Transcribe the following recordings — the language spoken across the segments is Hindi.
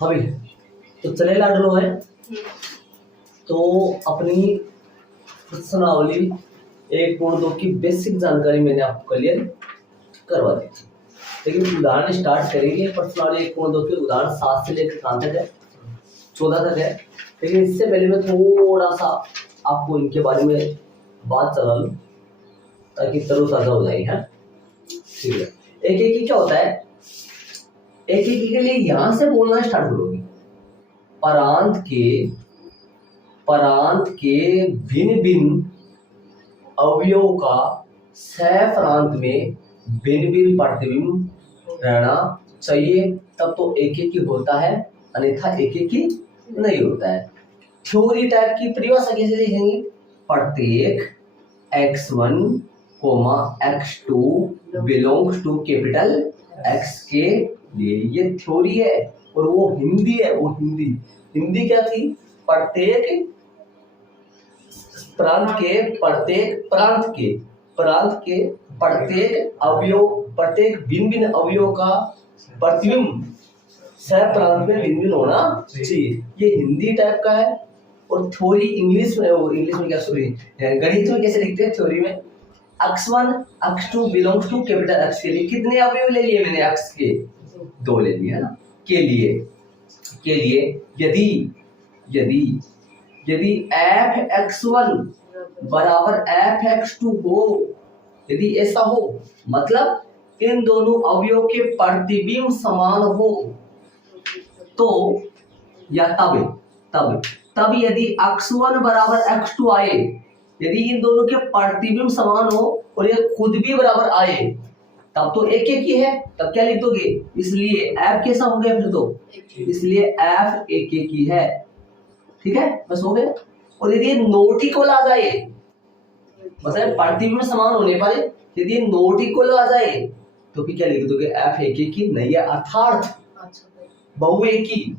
हाँ भाई, तो चले लाडलो है। तो अपनी प्रश्नावली 1.2 की बेसिक जानकारी मैंने आपको क्लियर करवा दी थी, लेकिन उदाहरण स्टार्ट करेंगे। प्रश्नावली 1.2 के उदाहरण 7 से लेकर कहाँ तक है, 14 तक है। लेकिन इससे पहले मैं थोड़ा सा आपको इनके बारे में बात चला लूँ ताकि तरोताजा हो जाए। है ठीक है। एक एक की क्या होता है, एक एक के लिए यहां से बोलना स्टार्ट करोगे। परांत के भिन्न भिन्न अवयवों का सह प्रांत में भिन्न भिन्न प्रतिबिंब रहना चाहिए, तब तो एक एक ही होता है, अन्यथा एक एक ही नहीं होता है। थ्योरी टाइप की परिभाषा कैसे लिखेंगे, प्रत्येक x1, x2 belongs to capital X के लिए, ये थ्योरी है। और वो हिंदी है, वो हिंदी क्या थी, प्रत्येक प्रांत के प्रत्येक अवयव, प्रत्येक भिन्न भिन्न अवयव का प्रतिबिंब सह प्रांत में भिन्न भिन्न होना चाहिए। ये हिंदी टाइप का है। और थ्योरी इंग्लिश में क्या, सॉरी गणित में कैसे लिखते हैं थ्योरी में, x1 x2 belongs to capital X के लिए कितने अवयव ले लिए मैंने, x के 2 ले लिए है ना। के लिए यदि f(x1) बराबर f(x2) हो, यदि ऐसा हो, मतलब इन दोनों अवयव के प्रतिबिंब समान हो, तो या तब यदि x1 बराबर x2 आए, यदि इन दोनों के प्रतिबिंब समान हो और ये खुद भी बराबर आए, तब तो एक एक ही है। तब क्या लिख दोगे, इसलिए f कैसा हो गया फिर तो, इसलिए f एक एक ही है। ठीक है, बस हो गया। और यदि नॉट इक्वल आ जाए, मतलब प्रतिबिंब समान होने पर यदि नॉट इक्वल आ जाए, तो फिर क्या लिख दोगे, f एक एक ही नहीं है, अर्थात बहु एक ही।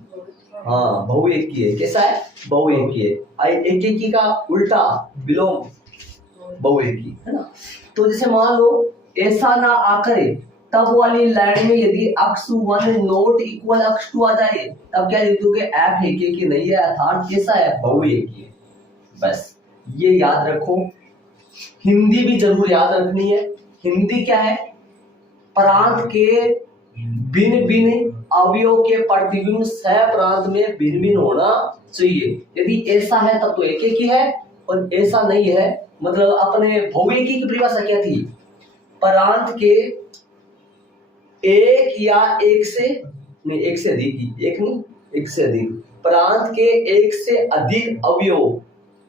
हाँ, बहु एक ही है। कैसा है, बहु एक ही है। एक एक ही का उल्टा विलोम बहु एक ही है ना। तो जैसे मान लो ऐसा ना आकर तब वाली लाइन में यदि x1 नॉट इक्वल x2 आ जाए, तब क्या लिख दोगे, f एक एक ही नहीं है, अर्थात कैसा है, बहु एक ही है। बस ये याद रखो। हिंदी भी जरूर याद रखनी है। हिंदी क्या है, प्रांत के भिन्न भिन्न अवयव के प्रतिबिंब सह प्रांत में भिन्न भिन्न होना चाहिए। यदि ऐसा है तब तो एक एक ही है, और ऐसा नहीं है, मतलब अपने बहुएकी की परिभाषा क्या थी, प्रांत के एक या एक से नहीं, एक से अधिक ही, एक नहीं एक से अधिक, प्रांत के एक से अधिक अवयव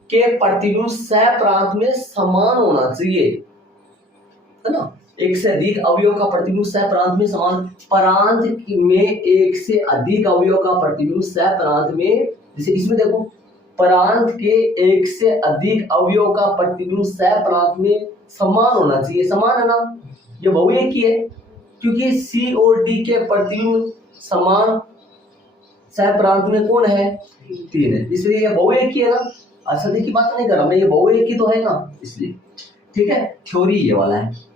के प्रतिबिंब सह प्रांत में समान होना चाहिए, है ना। एक से अधिक अवयव का प्रतिबिंब सह प्रांत में समान, प्रांत में एक से अधिक अवयव का प्रतिबिंब सह प्रांत में, जैसे इसमें देखो, प्रांत के एक से अधिक अवयव का प्रतिबिंब सह प्रांत में समान होना चाहिए। समान है ना, ये बहु एक ही है, क्योंकि C और D के प्रतिबिंब समान सह प्रांत में कौन है, 3 है, इसलिए ये बहु एक ही है ना। असली की बात नहीं कर रहा मैं, ये बहु एक ही तो है ना, इसलिए। ठीक है, थ्योरी ये वाला है।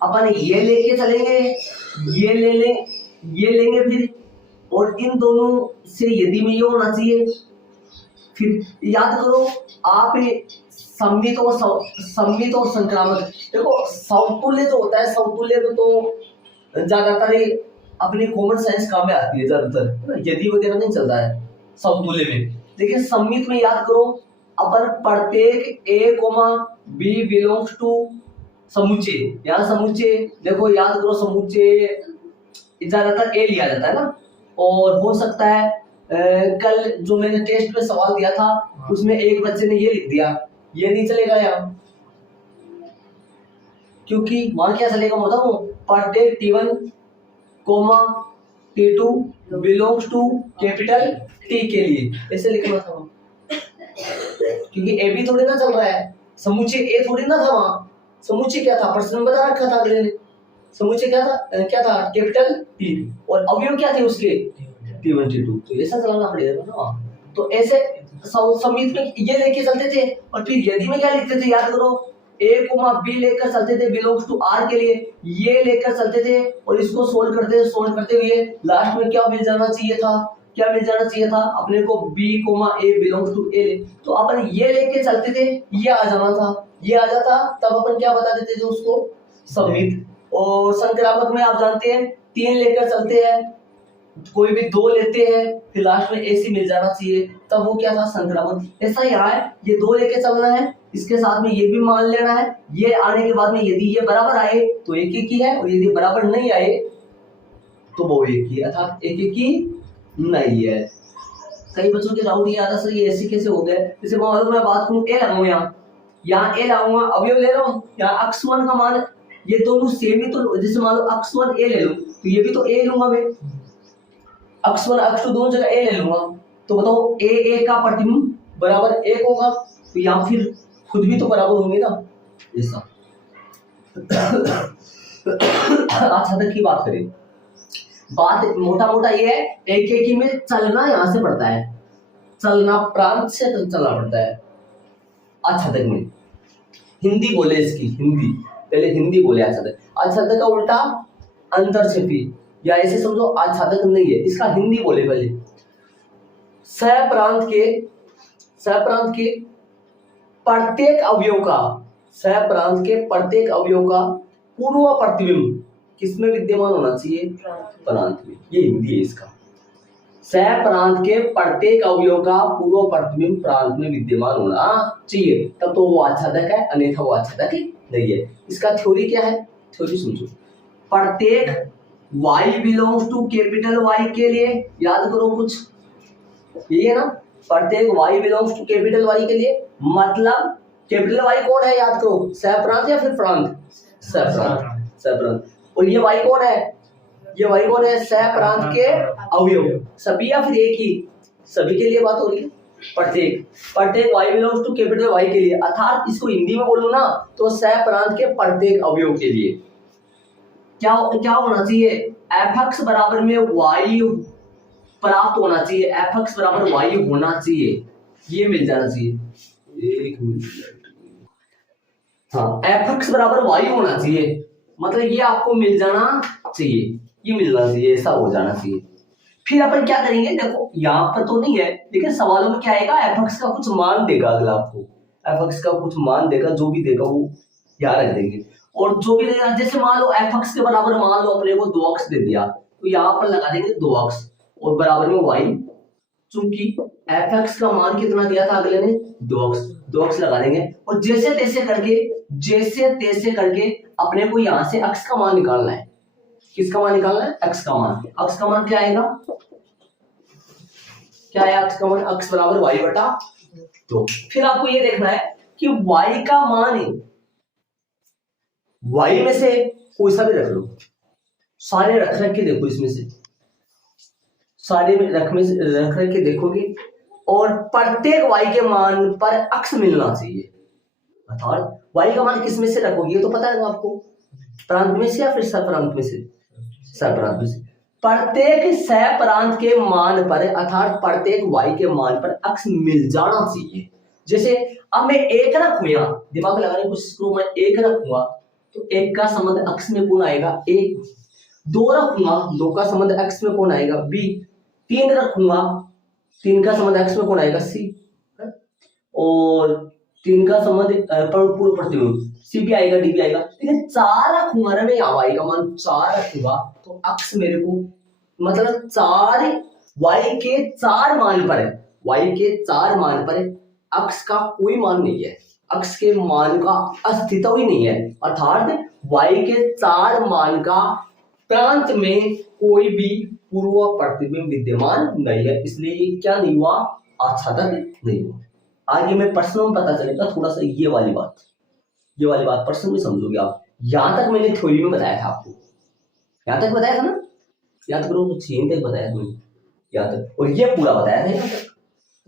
अपन ये लेके चलेंगे, ये लेंगे फिर, और इन दोनों से यदि में ये होना चाहिए, फिर याद करो आप सममित और संक्रामक। देखो समतुल्य जो होता है, समतुल्य तो ज्यादातर अपनी कॉमन साइंस काम में आती है, ज्यादातर यदि वगैरह नहीं चलता है समतुल्य में। लेकिन सममित में याद करो, अपन प्रत्येक a, b बिलोंग्स टू समुच्चय, यहाँ समुच्चय देखो, याद करो समुच्चय ज्यादातर a लिया जाता है ना। और हो सकता है कल जो मैंने टेस्ट में सवाल दिया था, उसमें एक बच्चे ने ये लिख दिया, ये नहीं चलेगा यहाँ, क्योंकि वहां क्या चलेगा बताओ, प्रत्येक T1, T2 belongs to capital T के लिए, ऐसे लिखना था, क्योंकि ए भी थोड़ी ना चल रहा है, समुच्चय ए थोड़ी ना था वहां। समुच्चय क्या था, प्रश्न में बता रखा था अगले ने, समुच्चय क्या था कैपिटल T, और अवयव क्या थे उसके, T1 T2, तो ऐसा चलाना पड़ेगा ना। तो ऐसे समित में ये लेके चलते थे। और फिर यदि में क्या लिखते थे, याद करो, ए कोमा बी लेकर चलते थे बिलोंग्स टू आर के लिए, ये लेकर चलते थे और इसको सोल्व करते हुए लास्ट में क्या मिल जाना चाहिए था, क्या मिल जाना चाहिए था अपने को, B comma A belongs to A. तो अपन ये लेके चलते थे, ये आ जाना था, ये आ जाता, तब अपन क्या बता देते थे उसको, समित। और संक्रामक में आप जानते हैं 3 लेकर चलते हैं, कोई भी 2 लेते हैं, फिर लास्ट में ए सी मिल जाना चाहिए, तब वो क्या था, संक्रामक। ऐसा यहाँ है, ये 2 लेके चलना है, इसके साथ में ये भी मान लेना है, ये आने के बाद में यदि ये बराबर आए तो एक ही है, और यदि बराबर नहीं आए तो वो एक ही, अर्थात एक ही नहीं है। कई बच्चों के डाउट ये आता, सर ये ऐसे कैसे हो गए, जैसे मान लो मैं बात करूं ए लगाऊं, यहाँ ए लगाऊंगा, अवयव ले रहा हूँ, यहाँ x1 का मान, ये दोनों सेम ही, तो जैसे मान लो x1 ए ले लो तो ये भी तो ए लूंगा मैं, x1 x2 दोनों जगह ए ले लूंगा, तो बताओ ए का प्रतिबिंब बराबर 1 होगा, तो यहाँ फिर खुद भी तो बराबर होंगे ना, ऐसा। अच्छा तक की बात करें, बात मोटा मोटा ये है, एक में चलना यहाँ से पड़ता है, चलना प्रांत से चलना पड़ता है। अच्छा तक में हिंदी बोले इसकी, हिंदी पहले हिंदी बोले अच्छा तक का उल्टा अंतरक्षेपी, या ऐसे समझो अच्छा तक नहीं है, इसका हिंदी बोले पहले। सह प्रांत के प्रत्येक अवयव का, सह प्रांत के प्रत्येक अवयव का पूर्व प्रतिबिंब किसमें विद्यमान होना चाहिए, प्रांत में, ये हिंदी है इसका। सह प्रांत के प्रत्येक अवयव का पूर्व प्रतिबिंब प्रांत में विद्यमान होना चाहिए, तब तो वो आच्छादक है, अन्यथा वो आच्छादक नहीं है। इसका थ्योरी क्या है, थ्योरी समझो। प्रत्येक y belongs to capital Y के लिए याद करो कुछ, ये है ना, प्रत्येक y belongs to capital Y के लिए, मतलब कैपिटल Y कौन है, याद करो, सह प्रांत या फिर प्रांत, सह प्रांत। और ये y कौन है, ये y कौन है, सह प्रांत के अवयव, सभी या फिर एक ही, सभी के लिए बात हो रही है। प्रत्येक y belongs to capital Y के लिए, अर्थात इसको हिंदी में बोलूं ना तो सह प्रांत के प्रत्येक अवयव के लिए क्या होना चाहिए, fx बराबर में y प्राप्त होना चाहिए, fx बराबर y होना चाहिए, ये मिल जाना चाहिए। एक मिनट, हाँ, fx बराबर y होना चाहिए, मतलब ये आपको मिल जाना चाहिए, ये मिलना चाहिए, ऐसा हो जाना चाहिए। फिर अपन क्या करेंगे, देखो यहाँ पर तो नहीं है, लेकिन सवालों में क्या आएगा, fx का कुछ मान देगा, अगला आपको fx का कुछ मान देगा, जो भी देगा वो याद रख देंगे। और जो भी देगा, जैसे मान लो fx के बराबर मान लो अपने को 2x दे दिया, तो यहाँ पर लगा देंगे 2x और बराबर में y, चूंकि fx का मान कितना दिया था अगले ने, 2x लगा देंगे, और जैसे तैसे करके अपने को यहाँ से x का मान निकालना है। किसका मान निकालना है, x का मान। x का मान क्या आएगा, क्या है x का मान, x बराबर y बटा 2। फिर आपको ये देखना है कि y का मान है, y में से कोई सा भी रख लो, सारे रख के देखो, इसमें से सारे में रख के देखोगे, और प्रत्येक y के मान पर x मिलना चाहिए, अर्थात y का मान किस में से रखोगे, ये तो पता है ना आपको, प्रांत में से या फिर सप्रांत में से, सप्रांत में से। प्रत्येक सह प्रांत के मान पर, अर्थात प्रत्येक y के मान पर x मिल जाना चाहिए। जैसे अब मैं 1 रखूं, यहाँ दिमाग लगाने की कोशिश करूं, मैं 1 रखूंगा तो 1 का संबंध x में कौन आएगा, a। 2 रखूंगा, 2 का संबंध x में कौन आएगा, b। 3 रखूंगा, 3 का संबंध x में कौन आएगा, c। और 3 का संबंध पूर्व प्रतिबिंब c भी आएगा, d भी आएगा। लेकिन 4 रखूंगा ना मैं, यहाँ y का मान 4 रखूंगा तो x मेरे को, मतलब 4 y के 4 मान पर है, y के 4 मान पर x का कोई मान नहीं है, x के मान का अस्तित्व ही नहीं है, अर्थात y के 4 मान का प्रांत में कोई भी पूर्व प्रतिबिंब विद्यमान नहीं है, इसलिए ये क्या नहीं हुआ, आच्छादक नहीं हुआ। आगे में प्रश्न में पता चलेगा थोड़ा सा, ये वाली बात प्रश्न में समझोगे आप। यहां तक मैंने थ्योरी में बताया था आपको, यहां तक बताया था ना, याद करो, कुछ यहीं तक बताया था मैंने, यहाँ तक, और ये पूरा बताया था यहाँ तक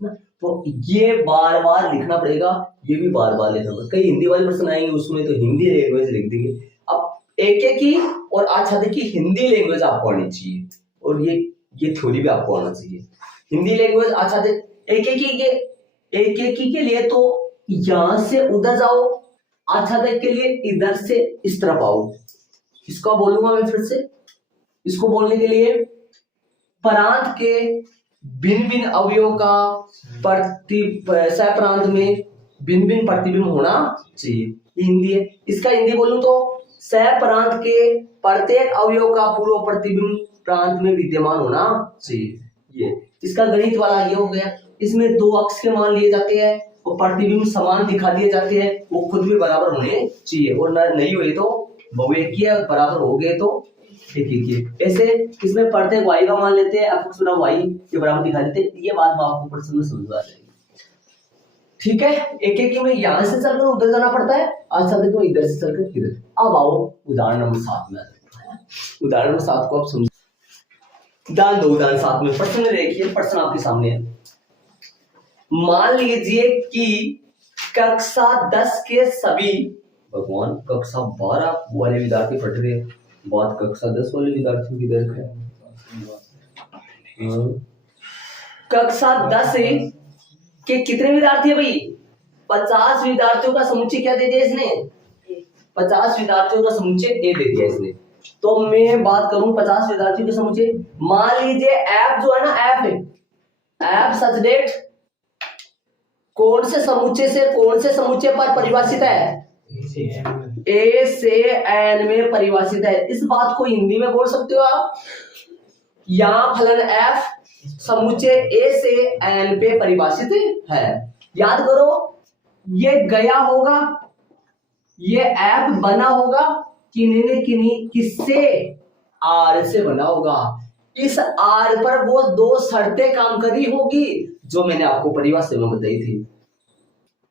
ना। तो ये बार बार लिखना पड़ेगा, ये भी बार बार लिखना पड़ेगा। कई हिंदी वाले प्रश्न आएंगे उसमें तो हिंदी लैंग्वेज लिख देंगे। अब एक की और आच्छादक की हिंदी लैंग्वेज आपको आनी चाहिए, और ये थ्योरी भी आपको आना चाहिए। हिंदी लैंग्वेज आच्छादक एक के लिए तो यहां से उधर जाओ, आच्छादक के लिए इधर से इस तरफ आओ, इसको बोलूंगा मैं फिर से। इसको बोलने के लिए प्रांत के भिन्न भिन्न अवयवों का सह-प्रांत में भिन्न भिन्न प्रतिबिंब होना चाहिए, हिंदी है। इसका हिंदी बोलूं तो सह प्रांत के प्रत्येक अवयव का पूर्व प्रतिबिंब प्रांत में विद्यमान होना चाहिए। ये इसका गणित वाला ये हो गया। इसमें दो अक्ष के मान लिए जाते हैं और प्रतिबिंब समान दिखा दिए जाते हैं, वो खुद भी बराबर होने चाहिए, और नहीं हुए तो बहुएकीय, बराबर हो गए तो एक। ऐसे इसमें प्रत्येक y का मान लेते हैं, f गुना y के बराबर दिखा देते हैं। ये बात आपको प्रश्न में समझ आ जाएगी, ठीक है। एक एक में यहां से चलकर उधर जाना पड़ता है, अच्छा देखो इधर से चलकर इधर। अब आओ उदाहरण नंबर 7 में। उदाहरण नंबर 7 को आप समझ ध्यान दो। उदाहरण 7 में प्रश्न देखिए, प्रश्न आपके सामने है। मान लीजिए कि कक्षा 10 के सभी, भगवान कक्षा 12 वाले विद्यार्थी पढ़ रहे हैं, बात कक्षा 10 वाले विद्यार्थियों की दर है। कक्षा 10 के कितने विद्यार्थी है भाई? 50 विद्यार्थियों का समुच्चय क्या दे दिया इसने? 50 विद्यार्थियों का समुच्चय ए दे दिया इसने। तो मैं बात करूं 50 विद्यार्थियों के समुच्चय, मान लीजिए एफ जो है ना, एफ है, एफ सच डेट कौन से समुच्चय पर परिभाषित है? ए से एन में परिभाषित है। इस बात को हिंदी में बोल सकते हो आप, यहां फलन एफ समुच्चय ए से एन पे परिभाषित है। याद करो, ये गया होगा, ये एफ बना होगा किससे? आर से बना होगा। इस आर पर वो दो शर्तें काम करी होगी जो मैंने आपको परिभाषा में बताई थी।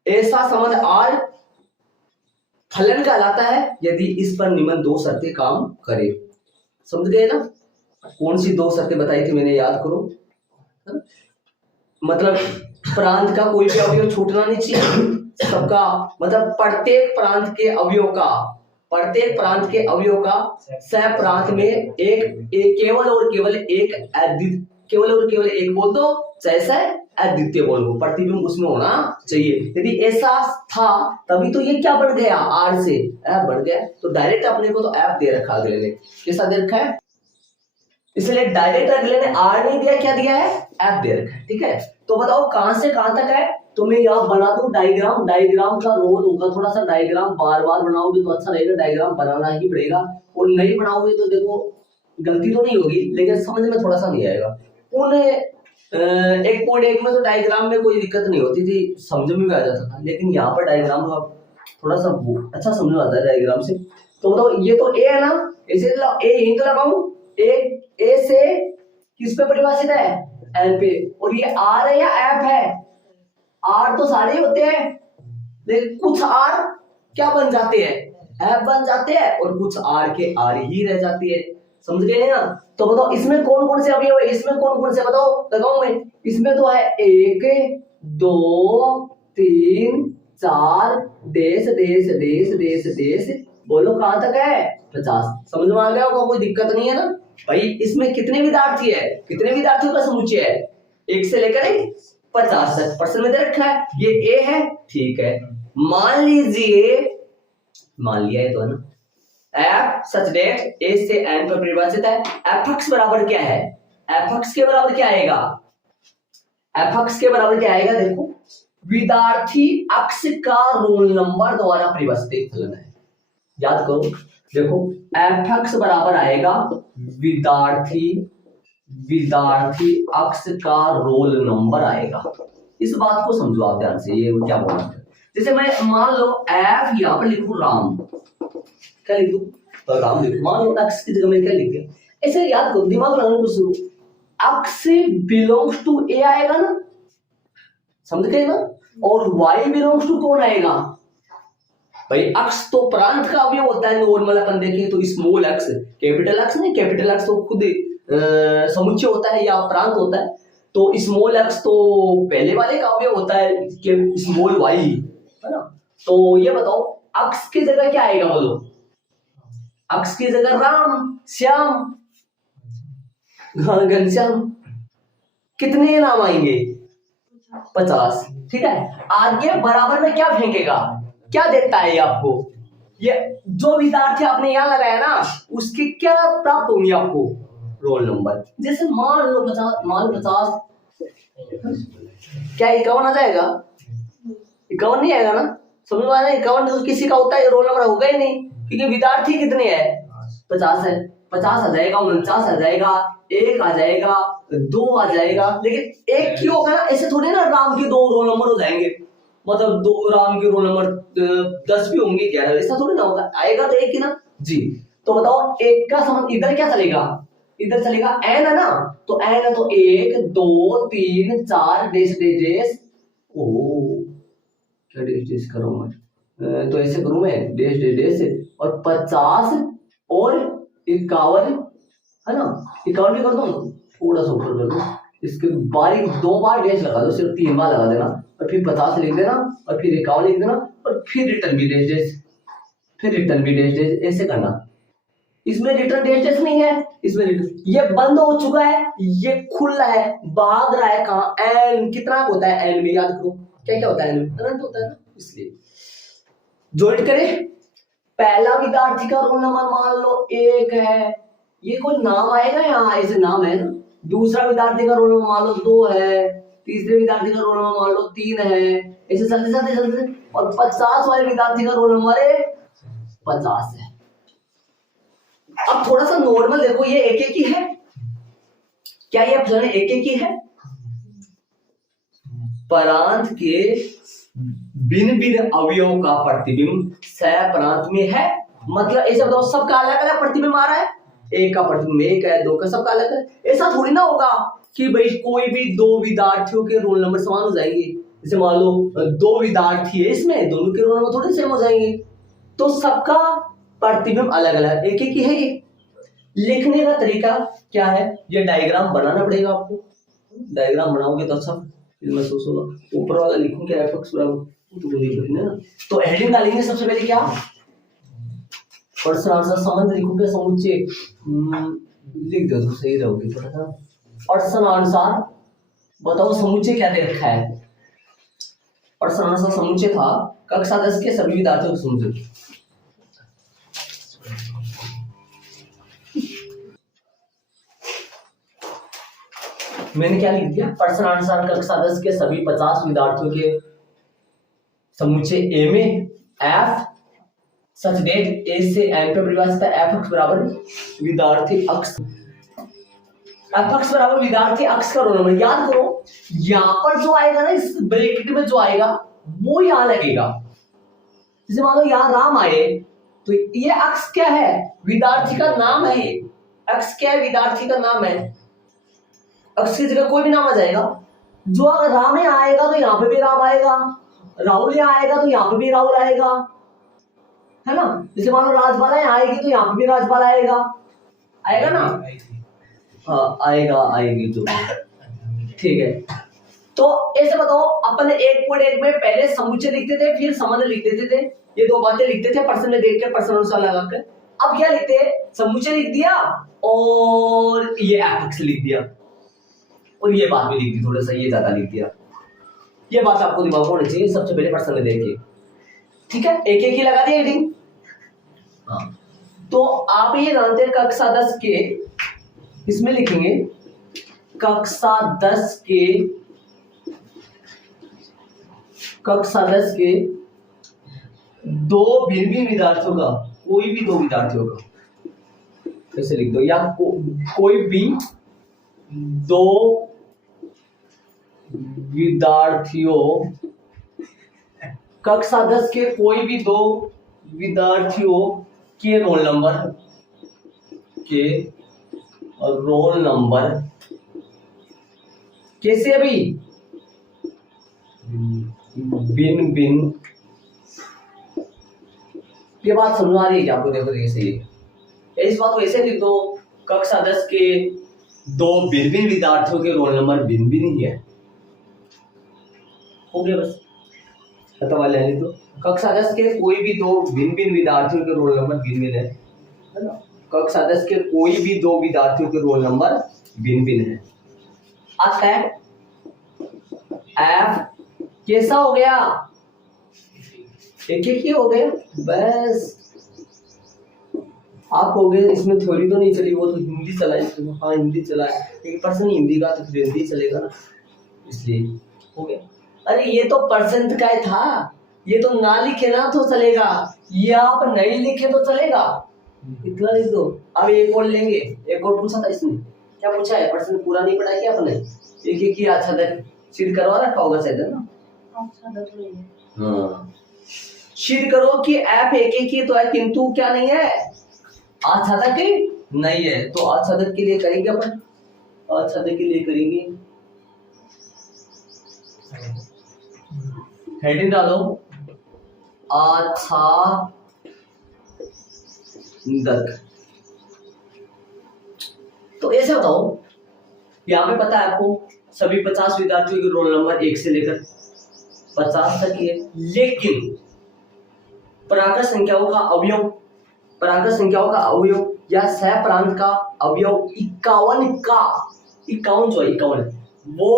ऐसा समझ आर फलन कहलाता है यदि इस पर निम्न दो शर्तें काम करे। समझ गए ना? कौन सी दो शर्तें बताई थी मैंने, याद करो। मतलब प्रांत का कोई भी अवयव छूटना नहीं चाहिए, सबका मतलब प्रत्येक प्रांत के अवयव का सह प्रांत में एक केवल और केवल एक बोल दो, जैसा अद्वितीय बोलो, प्रतिबिंब उसमें होना चाहिए। यदि ऐसा था तभी तो ये क्या बढ़ गया, आर से एफ बढ़ गया। तो डायरेक्ट अपने को तो एफ दे रखा, अगले ने कैसा दे रखा है, इसलिए डायरेक्ट अगले ने आर नहीं दिया, क्या दिया है? एफ दे रखा है, ठीक है। तो बताओ कहां से कहां तक है? तो मैं यहाँ बना दूं डायग्राम का रोल होगा, थोड़ा सा डायग्राम बार बार बनाओगे तो अच्छा रहेगा, डायग्राम बनाना ही पड़ेगा, और नहीं बनाओगे तो देखो गलती तो नहीं होगी लेकिन समझ में थोड़ा सा नहीं आएगा। उन्हें 1.1 में तो डायग्राम में कोई दिक्कत नहीं होती थी, समझ में भी आ जाता था, लेकिन यहाँ पर डायग्राम का थोड़ा सा अच्छा समझ में आता है डायग्राम से। तो बताओ ये तो ए है ना, ऐसे ए यहीं तो लगाऊं, ए से किस पे परिभाषित है? एन पे। और ये आर है या एफ है? आर तो सारे होते हैं, लेकिन कुछ आर क्या बन जाते हैं? एफ बन जाते हैं, और कुछ आर के आर ही रह जाती है। समझ गए ना? तो बताओ इसमें कौन कौन से अवयव है, इसमें कौन कौन से बताओ, लगाऊं मैं। इसमें तो है 1 2 3 4 देश बोलो कहां तक है? 50। समझ में आ गया होगा, कोई दिक्कत नहीं है ना भाई। इसमें कितने विद्यार्थी है, कितने विद्यार्थियों का समुच्चय है? 1 से लेकर 50 तक प्रश्न में दे रखा है। ये ए है, ठीक है। मान लिया है तो है ना, एफ सच डेट ए से एन पर परिभाषित है। एफ एक्स बराबर क्या है? एफ एक्स के बराबर क्या आएगा? एफ एक्स के बराबर क्या आएगा? देखो, विद्यार्थी अक्ष का रोल नंबर द्वारा परिभाषित एक फलन है। याद करो, देखो एफ एक्स बराबर आएगा विद्यार्थी अक्ष का रोल नंबर आएगा। इस बात को समझो आप ध्यान से, ये क्या बोल रहा है। जैसे मैं मान लो एफ यहां पर लिखूं राम, क्या लिख दूं? राम लिखूं। मान लो एक्स की जगह में क्या लिख दिया, ऐसे याद करो, दिमाग लगाने को शुरू। एक्स बिलोंग्स टू ए आएगा ना, समझ गए ना? और वाई बिलोंग्स टू कौन आएगा भाई? एक्स तो प्रांत का अवयव होता है, नॉर्मल अपन देखें तो स्मॉल एक्स, कैपिटल एक्स नहीं, कैपिटल एक्स तो खुद समुच्चय होता है या प्रांत होता है। तो स्मॉल एक्स तो पहले वाले का अवयव होता है, स्मॉल वाई है ना। तो ये बताओ एक्स की जगह क्या आएगा बोलो? एक्स की जगह राम, श्याम, घनश्याम, कितने नाम आएंगे? 50, ठीक है। आगे बराबर में क्या फेंकेगा? क्या देता है ये आपको? ये जो विद्यार्थी आपने यहाँ लगाया ना उसके क्या प्राप्त होंगे आपको? Roll number. जैसे मान लो 50 क्या 51 आ जाएगा? 51 नहीं आएगा ना, समझ में आ रहा है? 51 तो किसी का होता है, रोल नंबर होगा ही नहीं, क्योंकि विद्यार्थी कितने हैं? 50 है। 50 आ जाएगा, 49 आ जाएगा, 1 आ जाएगा, 2 आ जाएगा, लेकिन एक ही होगा ना। ऐसे थोड़ी ना राम के 2 रोल नंबर हो जाएंगे, मतलब 2 राम के रोल नंबर 10 भी होंगे, 11, ऐसा थोड़ी ना होगा, आएगा तो एक ही ना जी। तो बताओ एक का संबंध इधर क्या चलेगा? इधर चलेगा एन है ना, तो एन है तो 1 2 3 4 डेश डेश डेश। ओ क्या डेश डेश करूं मैं? तो ऐसे करूं मैं डेश डेश डेश, और 50 और 51 है ना, 51 भी कर दूं, थोड़ा सा ऊपर कर दूं, इसके बारीक 2 बार डेश लगा दो, सिर्फ 3 बार लगा देना, और फिर 50 लिख देना, और फिर 51 लिख देना, और फिर रिटर्न भी डेश डेश, फिर रिटर्न भी डेश डेश, ऐसे करना। इसमें रिटर्न डेश डेश नहीं है, इसमें ये बंद हो चुका है, ये खुला है, भाग रहा है कहां? एन कितना होता है? एन में याद करो क्या क्या होता है? एन में अनंत होता है ना, इसलिए ज्वाइन करें। पहला विद्यार्थी का रोल नंबर मान लो 1 है, ये कोई नाम आएगा यहाँ, ऐसे नाम है ना। दूसरा विद्यार्थी का रोल नंबर मान लो 2 है, तीसरे विद्यार्थी का रोल नंबर मान लो 3 है, ऐसे चलते चलते चलते, और 50 वाले विद्यार्थी का रोल नंबर 50 है। अब थोड़ा सा नॉर्मल देखो, ये एक एक ही है क्या? ये एक एक ही है? परांत के भिन्न भिन्न अवयवों का प्रतिबिंब सह प्रांत में है, मतलब ऐसा बताओ सबका अलग अलग प्रतिबिंब आ रहा है, एक का प्रतिबिंब 1 है, 2 का, सबका अलग है। ऐसा थोड़ी ना होगा कि भाई कोई भी 2 विद्यार्थियों के रोल नंबर समान हो जाएंगे। जैसे मान लो 2 विद्यार्थी है, इसमें दोनों के रोल नंबर थोड़े सेम हो जाएंगे, तो सबका प्रतिबिंब अलग अलग, एक एक ही है। ये लिखने का तरीका क्या है? ये डायग्राम बनाना पड़ेगा आपको, डायग्राम बनाओगे तो सब महसूस होगा। ऊपर वाला लिखूं क्या? एफ एक्स बराबर, तो हेडिंग डालेंगे सबसे पहले क्या? प्रश्न आंसर संबंध लिखोगे, समुच्चय लिख दो तो सही रहोगे थोड़ा सा। प्रश्न आंसर बताओ समुच्चय क्या दे रखा है? प्रश्न आंसर समुच्चय था कक्षा 10 के सभी विद्यार्थियों को समुच्चय। मैंने क्या लिख दिया? प्रश्न आंसर कक्षा 10 के सभी 50 विद्यार्थियों के समुच्चय ए में एफ सच डेट ए से एन पे परिभाषित है। एफ एक्स बराबर विद्यार्थी अक्ष, एफ एक्स बराबर विद्यार्थी अक्ष का रोल नंबर। याद करो यहां पर जो आएगा ना, इस ब्रैकेट में जो आएगा वो यहां लगेगा। जैसे मान लो यहां राम आए, तो ये अक्ष क्या है? विद्यार्थी का नाम है। ये अक्ष क्या है? विद्यार्थी का नाम है। अक्ष की जगह कोई भी नाम आ जाएगा। जो अगर राम यहाँ आएगा तो यहाँ पे भी राम आएगा, राहुल यहाँ आएगा तो यहाँ पे भी राहुल आएगा, है ना। जैसे मान लो राजबाला यहाँ आएगी तो यहाँ पे भी राजबाला आएगा, आएगा ना? हाँ आएगा, आएगी जो, ठीक है। तो ऐसे बताओ, अपन 1.1 में पहले समुच्चय लिखते थे, फिर संबंध लिख देते थे, ये 2 बातें लिखते थे प्रश्न में देख के, प्रश्न अनुसार लगा कर। अब क्या लिखते हैं? समुच्चय लिख दिया और ये एफ लिख दिया, और ये बात भी लिख दी, थोड़ा सा ये ज्यादा लिख दिया। ये बात आपको दिमाग में होनी चाहिए सबसे पहले प्रश्न में देखिए, ठीक है। एक एक ही लगा दिया हेडिंग। हाँ, तो आप ये जानते हैं कक्षा 10 के, इसमें लिखेंगे कक्षा 10 के 2 भिन्न विद्यार्थियों का, कोई भी 2 विद्यार्थियों का, ऐसे लिख दो, या कोई भी 2 विद्यार्थियों, कक्षा 10 के कोई भी 2 विद्यार्थियों के रोल नंबर कैसे? अभी भिन्न भिन्न, ये बात समझ आ रही है क्या आपको? देखो कैसे इस बात को ऐसे लिख दो, कक्षा 10 के 2 भिन्न विद्यार्थियों के रोल नंबर भिन्न भिन्न ही है, हो गया बस, खत्म वाले है। तो कक्षा 10 के कोई भी 2 भिन्न विद्यार्थियों के रोल नंबर भिन्न भिन्न है ना। कक्षा 10 के कोई भी 2 विद्यार्थियों के रोल नंबर भिन्न भिन्न है। आज का एफ कैसा हो गया? एक एक ही हो गया बस। आप कहोगे इसमें थ्योरी तो नहीं चली, वो तो हिंदी चला है इसमें। हाँ हिंदी चला है, एक पर्सन हिंदी का तो फिर हिंदी चलेगा ना, इसलिए हो गया। अरे ये तो परसेंट का ही था, ये तो ना लिखे ना तो चलेगा, ये आप नहीं लिखे तो चलेगा, इतना लिख दो। अब एक और लेंगे, एक और पूछा था इसने, क्या पूछा है, परसेंट पूरा नहीं पढ़ा क्या आपने, एक एक ही अच्छा देख शीट करवा रखा होगा शायद ना। हाँ शीट करो कि ऐप एक एक ही तो है, किंतु क्या नहीं है, आच्छादक नहीं है। तो आच्छादक के लिए करेंगे अपन, आच्छादक के लिए करेंगे, हेडिंग डालो आच्छादक। तो ऐसे बताओ, यहाँ पे पता है आपको सभी 50 विद्यार्थियों के रोल नंबर 1 से लेकर 50 तक ही है, लेकिन प्राकृत संख्याओं का अवयव, प्राकृत संख्याओं का अवयव या सह प्रांत का अवयव 51 का 51 जो है 51 वो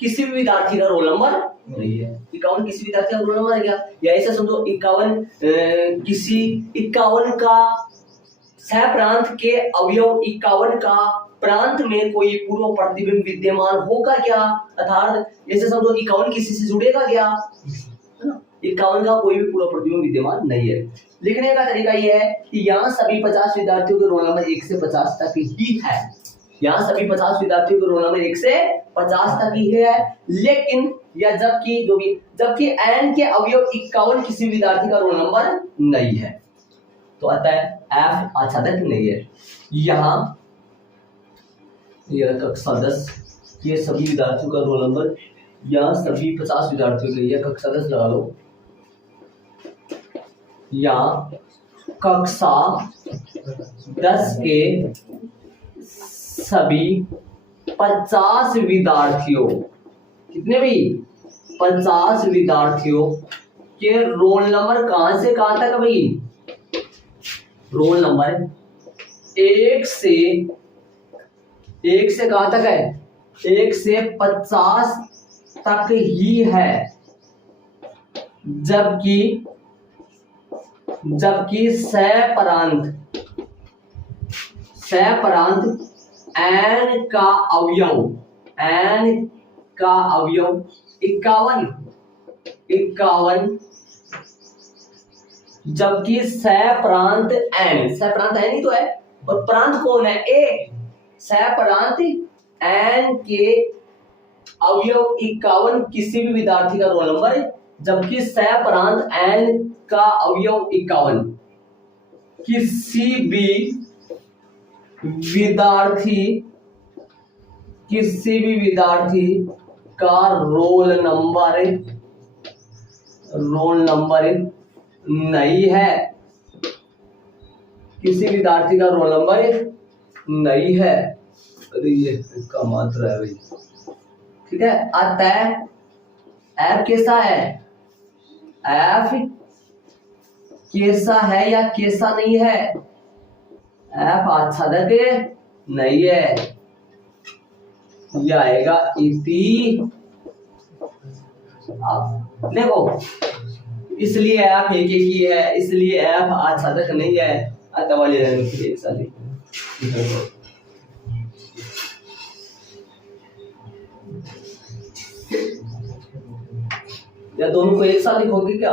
किसी भी विद्यार्थी का रोल नंबर नहीं है। 51 किसी विद्यार्थी का रोल नंबर है क्या, या ऐसे समझो 51 किसी 51 का सह प्रांत के अवयव 51 का प्रांत में कोई पूर्व प्रतिबिंब विद्यमान होगा क्या, अर्थात जैसे समझो 51 किसी से जुड़ेगा क्या, है ना, 51 का कोई भी पूर्व प्रतिबिंब विद्यमान नहीं है। लिखने का तरीका यह है कि यहाँ सभी 50 विद्यार्थियों के रोल नंबर 1 से 50 तक ही है, यहाँ सभी 50 विद्यार्थियों के रोल नंबर 1 से 50 तक ही है, लेकिन या जबकि जो भी जबकि n के अवयव 51 किसी विद्यार्थी का रोल नंबर नहीं है, तो आता है एफ आच्छादक नहीं है। यहाँ यह कक्षा 10 ये सभी विद्यार्थियों का रोल नंबर, यहाँ सभी 50 विद्यार्थियों के लिए कक्षा 10 लगा लो, यहाँ कक्षा 10 के सभी 50 विद्यार्थियों, कितने भी 50 विद्यार्थियों के रोल नंबर कहां से कहां तक है भाई, रोल नंबर 1 से कहां तक है, 1 से 50 तक ही है, जबकि सह प्रांत n का अवयव 51 जबकि सह प्रांत n ही तो है, और प्रांत कौन है, ए, सह प्रांत n के अवयव 51 किसी भी विद्यार्थी का रोल नंबर है, जबकि सह प्रांत n का अवयव 51 किसी भी विद्यार्थी का रोल नंबर नहीं है, किसी विद्यार्थी का रोल नंबर नहीं है। अरे ये इसका मात्रा है भाई, ठीक है। अतः एफ कैसा है, एफ कैसा है या कैसा नहीं है, एफ आच्छादक नहीं है, यह आएगा इति। अब देखो इसलिए एफ एक ही है, इसलिए एफ आच्छादक नहीं है, अतः वाले एक साल या दोनों को एक साथ लिखोगे क्या,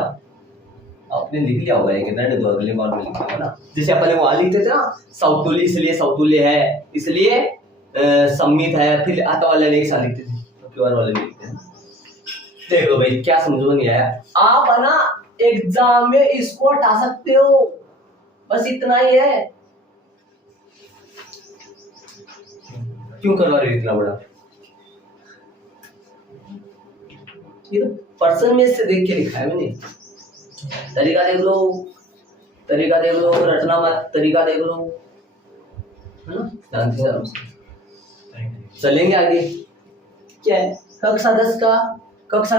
आपने लिख लिया होगा एक रहने दो, अगले बार में लिखा ना, जैसे अपन वहां लिखते थे ना समतुल्य, इसलिए समतुल्य है, इसलिए सम्मित है, फिर आता वाले नहीं साथ लिखते थे, तो प्योर वाले भी लिखते हैं। देखो भाई क्या समझ में नहीं आया, आप ना एग्जाम में इसको हटा सकते हो, बस इतना ही है। क्यों करवा रहे इतना बड़ा, ये तो पर्सन में से देख के लिखा है मैंने, तरीका देख लो, रटना मत, तरीका देख लो, है ना, ध्यान से चलेंगे आगे। क्या है, कक्षा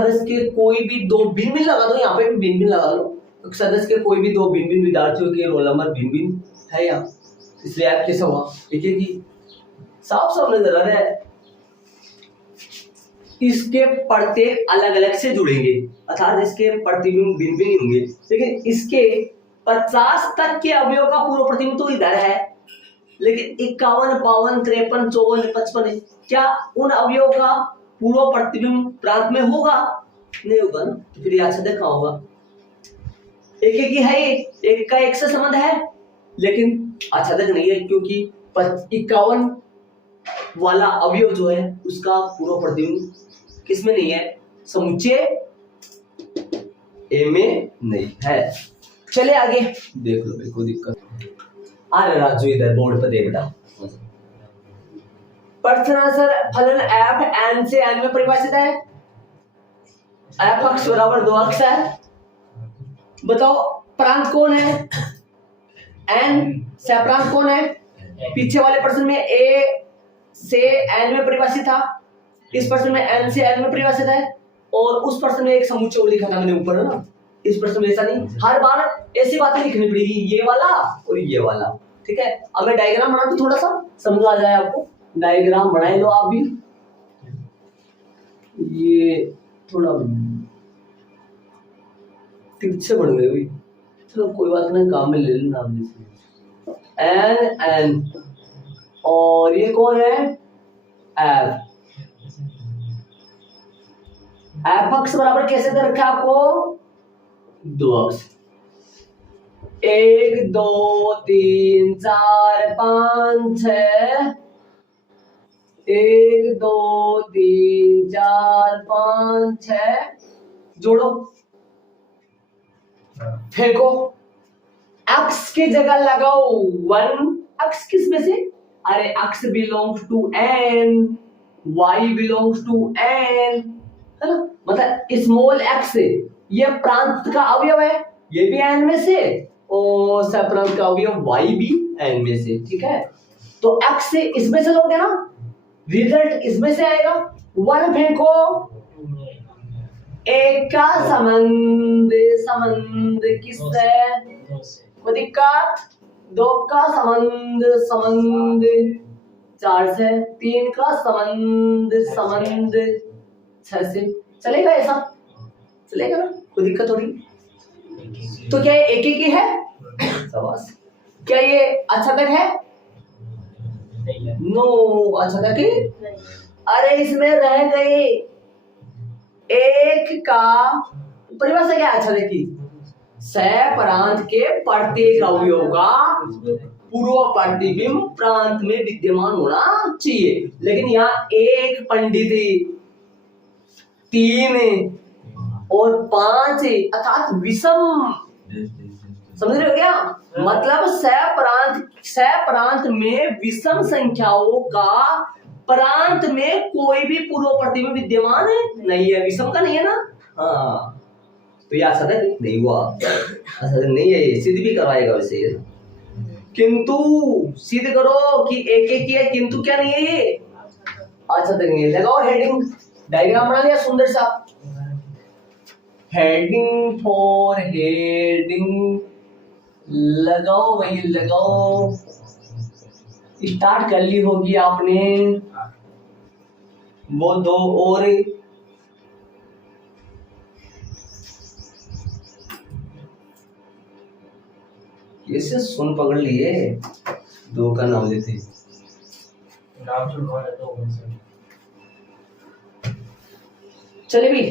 10 के कोई भी दो भिन्न लगा दो, यहाँ पे भी भिन्न लगा लो, कक्षा 10 के कोई भी दो भिन्न विद्यार्थियों के रोल नंबर भिन्न है यहाँ, इसलिए आप कैसा हुआ, देखिए कि साफ नजर आ रहा है। इसके प्रत्येक अलग अलग से जुड़ेंगे, अर्थात इसके प्रतिबिंब भिन्न भी नहीं होंगे, लेकिन इसके 50 तक के अवयव का पूर्व प्रतिबिंब तो इधर है, लेकिन 51, 52, 53, 54, 55 है, क्या उन अवयव का पूर्व प्रतिबिंब प्रांत में होगा? नहीं होगा ना, तो फिर याद से देखा होगा। एक एक ही है, एक का एक से संबंध है, लेकिन आच्छादक नहीं है, क्योंकि 51 वाला अवयव जो है उसका पूर्व प्रतिबिंब किसमें नहीं है? समुच्चय ए में नहीं है। चले आगे देख लो, कोई दिक्कत। अरे राजू इधर बोर्ड पर दे बेटा। प्रश्न आंसर, फलन f n से n में परिभाषित है। f अक्ष बराबर 2 अक्ष है। बताओ प्रांत कौन है? n से प्रांत कौन है? पीछे वाले प्रश्न में a से n में परिभाषित था, इस प्रश्न में n से n में परिभाषित है, और उस प्रश्न में एक समुच्चय और लिखा था मैंने ऊपर ना। इस प्रश्न में ऐसा नहीं, हर बार ऐसी बातें लिखनी पड़ेगी, ये वाला और ये वाला, ठीक है। अब मैं डायग्राम बना दूं, थोड़ा सा समझ आ जाए आपको। डायग्राम बनाए लो आप भी, ये थोड़ा तिरछे बन गए भाई, चलो कोई बात नहीं, काम में ले लेना आप। एन एन और ये कौन है? एफ। एफ अक्ष बराबर कैसे दे रखा है आपको? 2 अक्ष, 1 2 3 4 5 6, 1 2 3 4 5 6, जोड़ो, फेंको, एक्स की जगह लगाओ 1। एक्स किस में से? अरे X belongs to N, Y belongs to N, है ना। मतलब स्मॉल एक्स ये प्रांत का अवयव है, ये भी एन में से, और सप्रांत का अवयव वाई भी एन में से, ठीक है। तो एक्स से इसमें से लोगे ना, रिजल्ट इसमें से आएगा। 1 फेंको, एक का संबंध किससे? कोई दिक्कत? 2 का संबंध 4 से, 3 का संबंध 6 से। चलेगा ऐसा? चलेगा ना, कोई दिक्कत हो रही? तो क्या ये एक ही है? शाबाश। क्या ये आच्छादक है? नो, आच्छादक है? अरे इसमें रह गए एक का परिभाषा क्या? अच्छा देखिए, सप्रांत के प्रत्येक अवयव का पूर्व प्रतिबिंब प्रांत में विद्यमान होना चाहिए, लेकिन यहाँ 1 पंडित 3 और 5 अर्थात विषम, समझ रहे हो क्या? मतलब सप्रांत में विषम संख्याओं का प्रांत में कोई भी पूर्व प्रतिबिंब विद्यमान नहीं है, विषम का नहीं है ना। हाँ, तो यह आच्छादक नहीं हुआ, आच्छादक नहीं है, ये सिद्ध भी करवाएगा वैसे ये। किंतु सिद्ध करो कि एक एक है, किंतु क्या नहीं है ये? आच्छादक नहीं है। लगाओ हेडिंग, डायग्राम बना लिया सुंदर सा, हेडिंग फॉर हेडिंग लगाओ भाई, लगाओ। स्टार्ट कर ली होगी आपने, वो 2 और कैसे सुन पकड़ लिए, 2 का नाम लेते चले भी।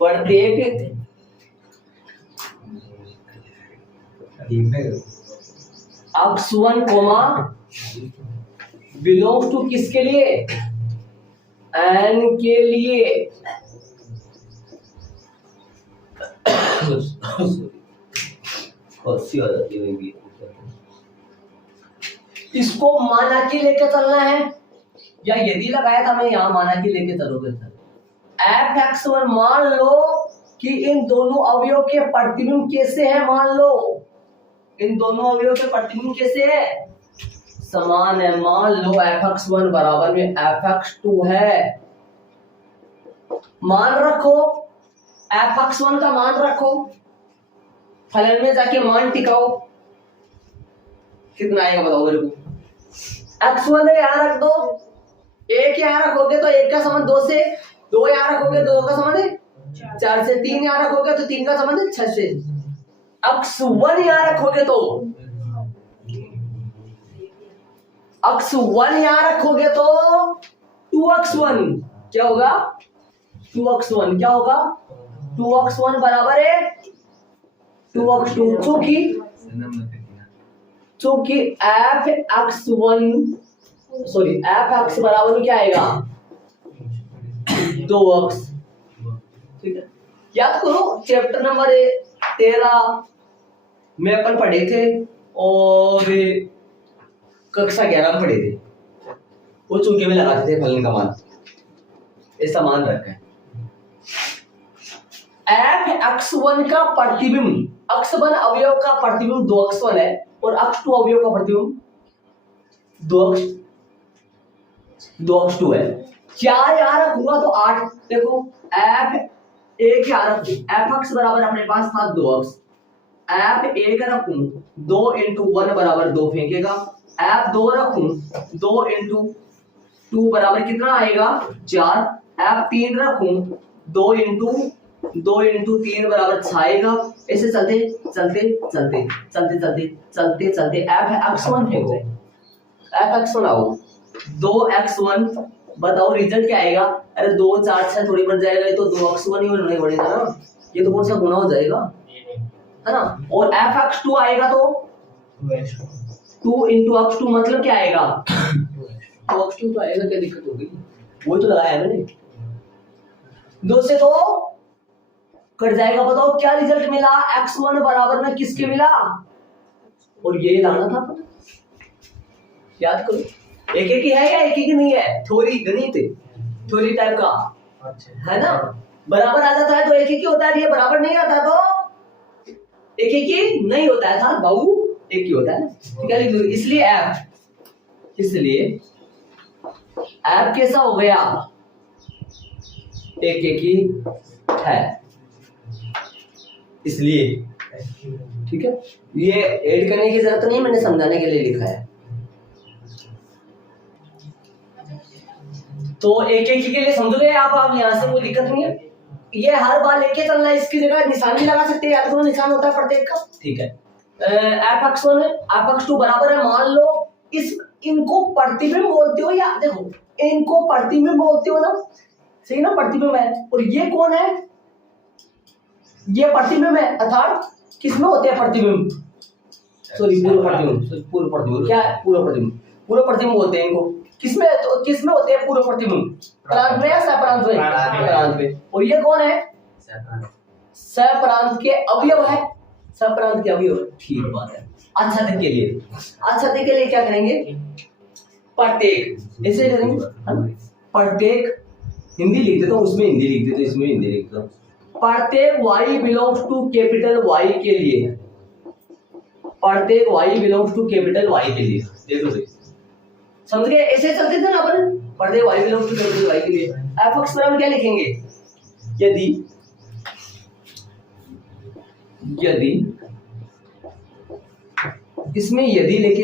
प्रत्येक अक्ष 1 कोमा बिलोंग्स टू किसके लिए? एन के लिए। इसको माना के लेके चलना है, या यदि लगाया था मैं यहाँ माना के लेके चलोगे सर। f(x1) मान लो कि इन दोनों अवयव के प्रतिबिंब कैसे है, मान लो इन दोनों अवयव के प्रतिबिंब कैसे है? समान है। मान लो f(x1) बराबर में f(x2) है, मान रखो, f(x1) का मान रखो, फलन में जाके मान टिकाओ, कितना आएगा बताओ मेरे को। x1 यहां रख दो, एक यहाँ रखोगे तो एक का संबंध 2 से, 2 यहाँ रखोगे 2 का संबंध 4 से, 3 यहाँ रखोगे तो 3 का संबंध 6 से। अक्स 1 यहाँ रखोगे तो अक्स 1 यहाँ रखोगे तो 2x1 क्या होगा, 2x1 क्या होगा, 2x1 बराबर है 2x2, चूंकि f(x) बराबर में क्या आएगा 2x। ठीक है, याद करो चैप्टर नंबर 13 में अपन पढ़े थे और कक्षा 11 में पढ़े थे, वो चूंकि में लगाते थे फलन का मान, ऐसा मान रखा है। f(x1) का प्रतिबिंब, x1 अवयव का प्रतिबिंब 2x1 है और x2 अवयव का प्रतिबिंब 2x2 है। 4 यहाँ रखूंगा तो 8, देखो f1 यहाँ रखूं, f(x) बराबर अपने पास था 2x, f1 रखूं 2 × 1 बराबर 2 फेंकेगा, f2 रखूं 2 × 2 बराबर कितना आएगा 4, f3 रखूं 2 × 3 बराबर 6 आएगा। ऐसे चलते चलते चलते चलते चलते चलते चलते f(x1) फेंको, f(x1) आओ 2x1, बताओ रिजल्ट क्या आएगा। अरे 2 4 6 थोड़ी बढ़ जाएगा, ये तो 2x1 ही नहीं बढ़ेगा ना, ये तो कौन सा गुना हो जाएगा, है ना। और f(x2) आएगा तो 2 × x2 मतलब क्या आएगा 2x2 तो आएगा, क्या दिक्कत होगी, वो तो लगाया है मैंने। 2 से 2 कट जाएगा, बताओ क्या रिजल्ट मिला, x1 बराबर में किसके मिला, और ये लाना था पता, याद करो एक एक ही है या एक एक ही नहीं है, थ्योरी गणित थ्योरी टाइप का है ना, बराबर आ जाता है तो एक एक ही होता है, ये बराबर नहीं आता तो एक एक ही नहीं होता है, था बाबू एक ही होता है ना। ठीक है, इसलिए f कैसा हो गया, एक एक ही है, इसलिए ठीक है, ये ऐड करने की जरूरत नहीं, मैंने समझाने के लिए लिखा है। तो एक एक के लिए समझोगे आप यहाँ से कोई दिक्कत नहीं है, ये हर बार लेके चलना है, इसकी जगह निशान भी लगा सकते हैं, या तो निशान होता है प्रत्येक का। ठीक है, f(x1) f(x2) बराबर है, मान लो इनको प्रतिबिंब बोलते हो, या देखो इनको प्रतिबिंब बोलते हो ना, सही ना, प्रतिबिंब है, और ये कौन है, ये प्रतिबिंब है, अर्थात किसमें होते हैं प्रतिबिंब, सॉरी पूर्व प्रतिबिंब क्या है, पूर्व प्रतिबिंब बोलते हैं इनको, किसमें तो किसमें होते हैं पूर्व प्रतिबिंब, प्रांत में या सप्रांत में, प्रांत में। और ये कौन है, सप्रांत के अवयव है, सप्रांत के अवयव, ठीक बात है। अच्छा दिन के लिए क्या करेंगे, प्रत्येक ऐसे करेंगे, प्रत्येक हिंदी लिख देता हूं, उसमें हिंदी लिख देता हूं, इसमें हिंदी लिख देता हूं, प्रत्येक y belongs to capital Y के लिए, प्रत्येक y belongs to capital Y के लिए, देखो भाई समझ गए, ऐसे चलते थे ना अपन, प्रत्येक y belongs to capital Y के लिए f(x) बराबर क्या लिखेंगे, यदि इसमें यदि लेके,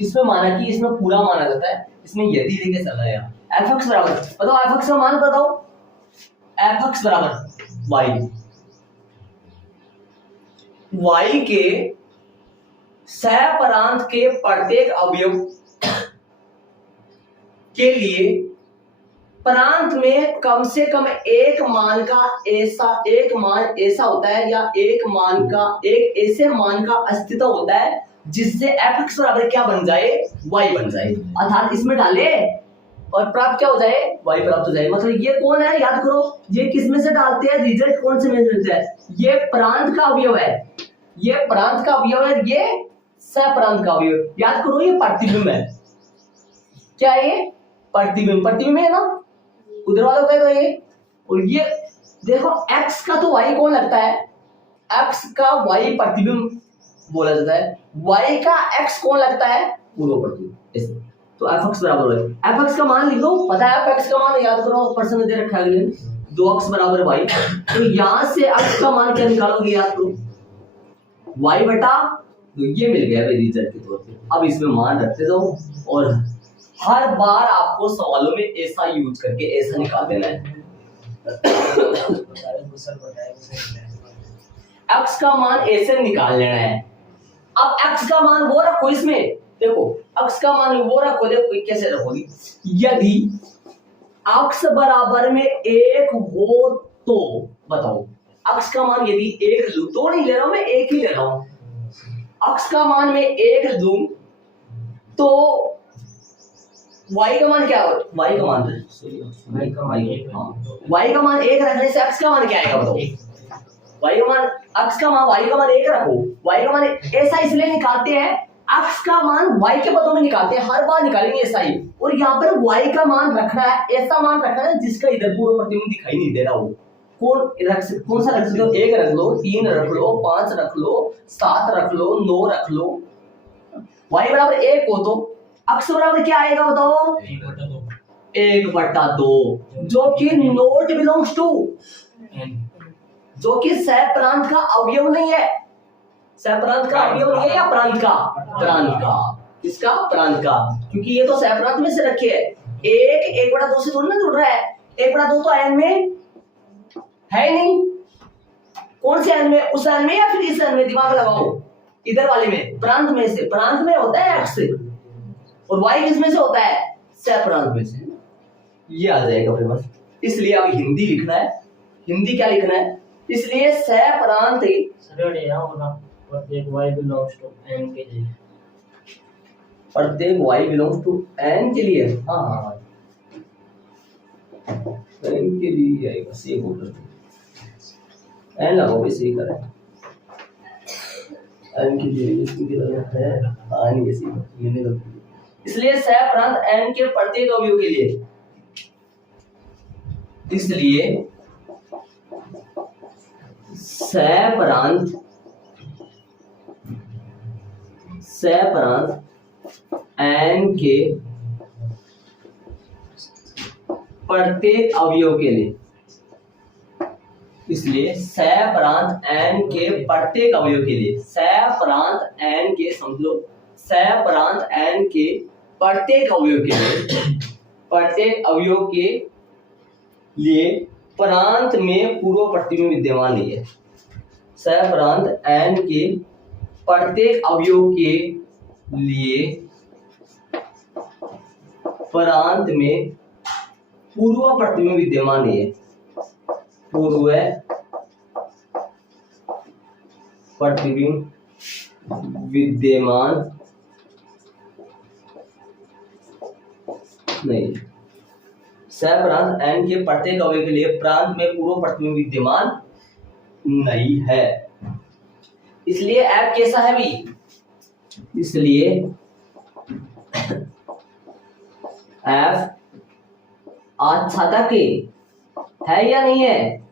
इसमें माना कि इसमें पूरा माना जाता है, इसमें यदि लेके चल रहा है f(x) बराबर, बताओ f(x) का मान बताओ, f(x) बराबर y के सप्रांत के प्रत्येक अवयव के लिए प्रांत में कम से कम एक मान ऐसा होता है, या एक ऐसे मान का अस्तित्व होता है जिससे f(x) बराबर क्या बन जाए, y बन जाए, अर्थात इसमें डाले और प्राप्त क्या हो जाए, y प्राप्त हो जाए। मतलब ये कौन है, याद करो, ये किस में से डालते हैं, रिजल्ट कौन से में मिलता है, ये प्रांत का अवयव है, ये प्रांत का अवयव है, ये सप्रांत का अवयव, याद करो ये प्रतिबिंब है, क्या है ये प्रतिबिंब है ना, उधर वालों का ये, और ये देखो x का तो y कौन लगता है, x का y प्रतिबिंब बोला जाता है, y का x कौन लगता है, पूर्व प्रतिबिंब। तो f(x) बराबर है, f(x) का मान लिख दो, पता है f(x) का मान, याद करो प्रश्न दे रखा है 2x बराबर y, तो यहां से x का मान क्या निकालोगे, याद करो y बटा, तो ये मिल गया भाई रिजल्ट के तौर पे। अब इसमें मान रखते जाओ और हर बार आपको सवालों में ऐसा यूज करके ऐसा निकाल देना है। x का मान ऐसे निकाल लेना है। अब x का मान वो रखो, इसमें देखो x का मान वो रखो, देखो कैसे रखोगी, यदि x बराबर में 1 हो तो बताओ, x का मान यदि 1 लूं, तो नहीं ले रहा हूं मैं, 1 ही ले रहा हूं, x का मान में 1 लूं तो y का मान क्या हो, y का मान एक रखने से x का मान क्या आएगा बताओ, y का मान x का मान y का मान 1 रखो, y का मान ऐसा इसलिए निकालते हैं, x का मान y के पदों में निकालते हैं, हर बार निकालेंगे ऐसा ही, और यहाँ पर y का मान रखना है, ऐसा मान रखना है जिसका इधर पूर्व प्रतिबिंब दिखाई नहीं दे रहा हो। कौन सा रख सकते हो, 1 रख लो, 3 रख लो, 5 रख लो, 7 रख लो, 9 रख लो। y बराबर 1 हो तो x बराबर क्या आएगा बताओ, 1/2, जो कि नॉट बिलोंग्स टू, जो कि सह प्रांत का अवयव नहीं है, सह प्रांत का अवयव नहीं है, या प्रांत का, प्रांत का, किसका, प्रांत का, क्योंकि ये तो सह प्रांत में से रखे है, 1/2 से थोड़ी ना जुड़ रहा है, 1/2 तो n में है नहीं, कौन से n में, उस n में या फिर इस n में, दिमाग लगाओ, इधर वाले में, प्रांत में से, प्रांत में होता है x, और y किस में से होता है, सह प्रांत में से, ये आ जाएगा फिर बस। इसलिए अब हिंदी लिखना है, हिंदी क्या लिखना है, इसलिए सह प्रांत प्रत्येक y बिलोंग्स टू n के लिए, प्रत्येक y बिलोंग्स टू n के लिए, हाँ n के लिए आएगा, सही बोल रहे n लगाओ, सही करें, n के लिए इसकी जरूरत है, नहीं ऐसी मैंने गलती, इसलिए सह प्रांत n के प्रत्येक अवयव के लिए, इसलिए सह प्रांत n के प्रत्येक अवयव के लिए, इसलिए सह प्रांत n के प्रत्येक अवयव के लिए, सह प्रांत n के, समझ लो, सह प्रांत n के प्रत्येक अवयव के लिए, प्रत्येक अवयव के लिए प्रांत में पूर्व प्रतिबिंब विद्यमान नहीं है, सह प्रांत n के प्रत्येक अवयव के लिए प्रांत में पूर्व प्रतिबिंब विद्यमान नहीं है, पूर्व प्रतिबिंब विद्यमान नहीं, सह प्रांत n के प्रत्येक अवयव के लिए प्रांत में पूर्व प्रतिबिंब विद्यमान नहीं है, इसलिए f कैसा है भी, इसलिए f आच्छादक है या नहीं है,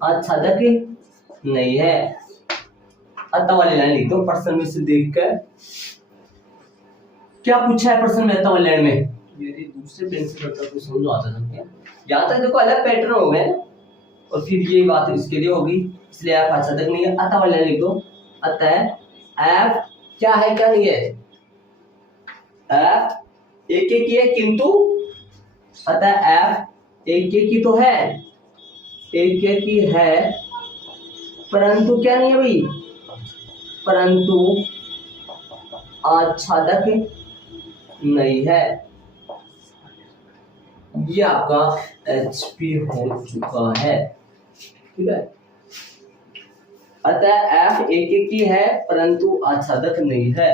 आच्छादक नहीं है, अतः वाली लाइन लिख दो, प्रश्न में से देखकर क्या पूछा है प्रश्न में, अतः वाली लाइन में, यदि दूसरे पेन से करता तो समझ आता था क्या, यहाँ तक देखो अलग पैटर्न हो गए ना, और फिर ये बात इसके लिए होगी, इसलिए f आच्छादक नहीं है, अतः वाली लाइन लिख दो, अतः f क्या है क्या नहीं है, f एक की है किंतु, अतः f एक की तो है, एक की है, परंतु क्या नहीं है भाई, परंतु आच्छादक नहीं है, ये आपका HP हो चुका है, ठीक है, अतः f एक की है परंतु आच्छादक नहीं है,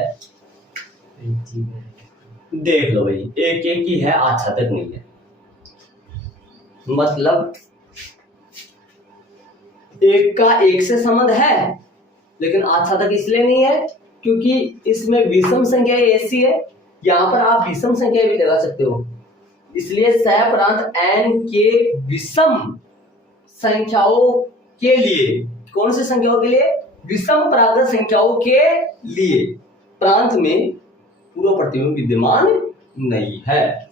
देख लो भाई, एक की है आच्छादक नहीं है, मतलब एक का एक से संबंध है लेकिन आच्छादक इसलिए नहीं है क्योंकि इसमें विषम संख्या ऐसी है, यहाँ पर आप विषम संख्या भी लगा सकते हो, इसलिए सह प्रांत n के विषम संख्याओं के लिए, कौन सी संख्याओं के लिए, विषम प्राकृत संख्याओं के लिए प्रांत में पूर्व प्रतिबिंब विद्यमान नहीं है,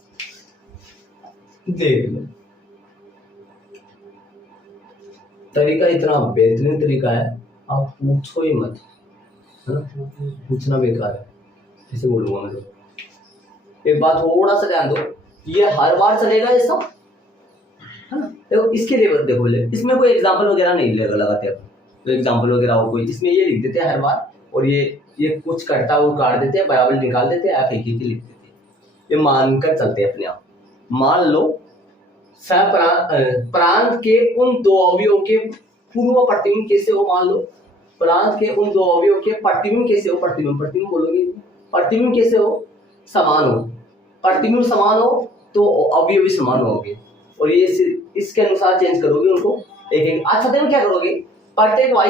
देख लो, तरीका इतना बेहतरीन तरीका है, आप पूछो ही मत, है ना, पूछना बेकार है, ऐसे बोलूंगा मैं तो, एक बात थोड़ा सा ध्यान दो, ये हर बार चलेगा ये सब, है ना। देखो इसके लिए देखो बोले इसमें कोई एग्जांपल वगैरह नहीं लगाते अपन, तो एग्जांपल वगैरह हो कोई, इसमें ये लिख देते हैं हर बार, और ये कुछ करता है वो काट देते हैं, बराबर निकाल देते हैं, आप एक ही लिख देते हैं, ये मानकर चलते हैं अपने आप। मान लो प्रांत के उन दो अवयवों के पूर्व प्रतिबिंब कैसे हो, मान लो प्रांत के उन दो अवयवों के प्रतिबिंब कैसे हो, प्रतिबिंब बोलोगे, प्रतिबिंब कैसे हो, समान हो, प्रतिबिंब समान हो तो अवयव भी समान होंगे, और ये इसके अनुसार चेंज करोगे उनको एक एक। अच्छा देखो क्या करोगे, प्रत्येक y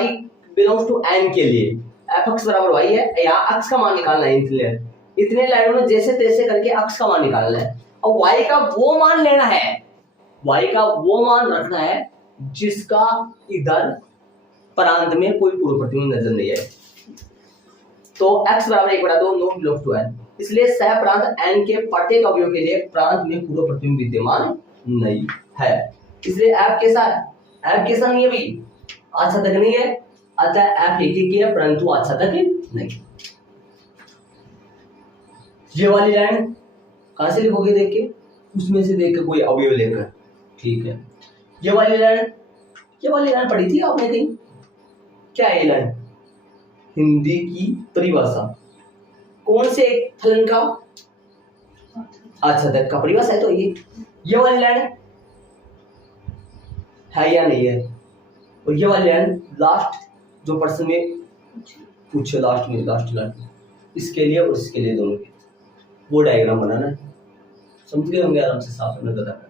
बिलोंग्स टू n के लिए f(x) बराबर y है, यहाँ x का मान निकालना है, इतने लाइनों में जैसे तैसे करके x का मान निकालना है, और y का वो मान लेना है, y का वो मान रखना है जिसका इधर प्रांत में कोई पूर्व प्रतिबिंब नजर नहीं है। तो x बराबर 1/2 नॉट बिलोंग्स टू n, इसलिए सह प्रांत n के प्रत्येक अवयव के लिए प्रांत में पूर्व प्रतिबिंब विद्यमान नहीं है, इसलिए f कैसा है, f कैसा नहीं है भाई, अच्छा तक नहीं है, अतः f एक ही है परंतु अच्छा तक नहीं। ये वाली लाइन कहां से लिखोगे, देख के, उसमें से देख के कोई अवयव लेकर, ठीक है। ये वाली लाइन पढ़ी थी आपने कहीं, क्या है ये लाइन, हिंदी की परिभाषा, कौन से फलन का अच्छा तक का परिभाषा है, तो ये वाली लाइन है या नहीं है, और ये वाली लाइन लास्ट जो प्रश्न में पूछे लास्ट इसके लिए और इसके लिए दोनों के वो डायग्राम बनाना है, समझ गए होंगे आराम से, साफ में बता कर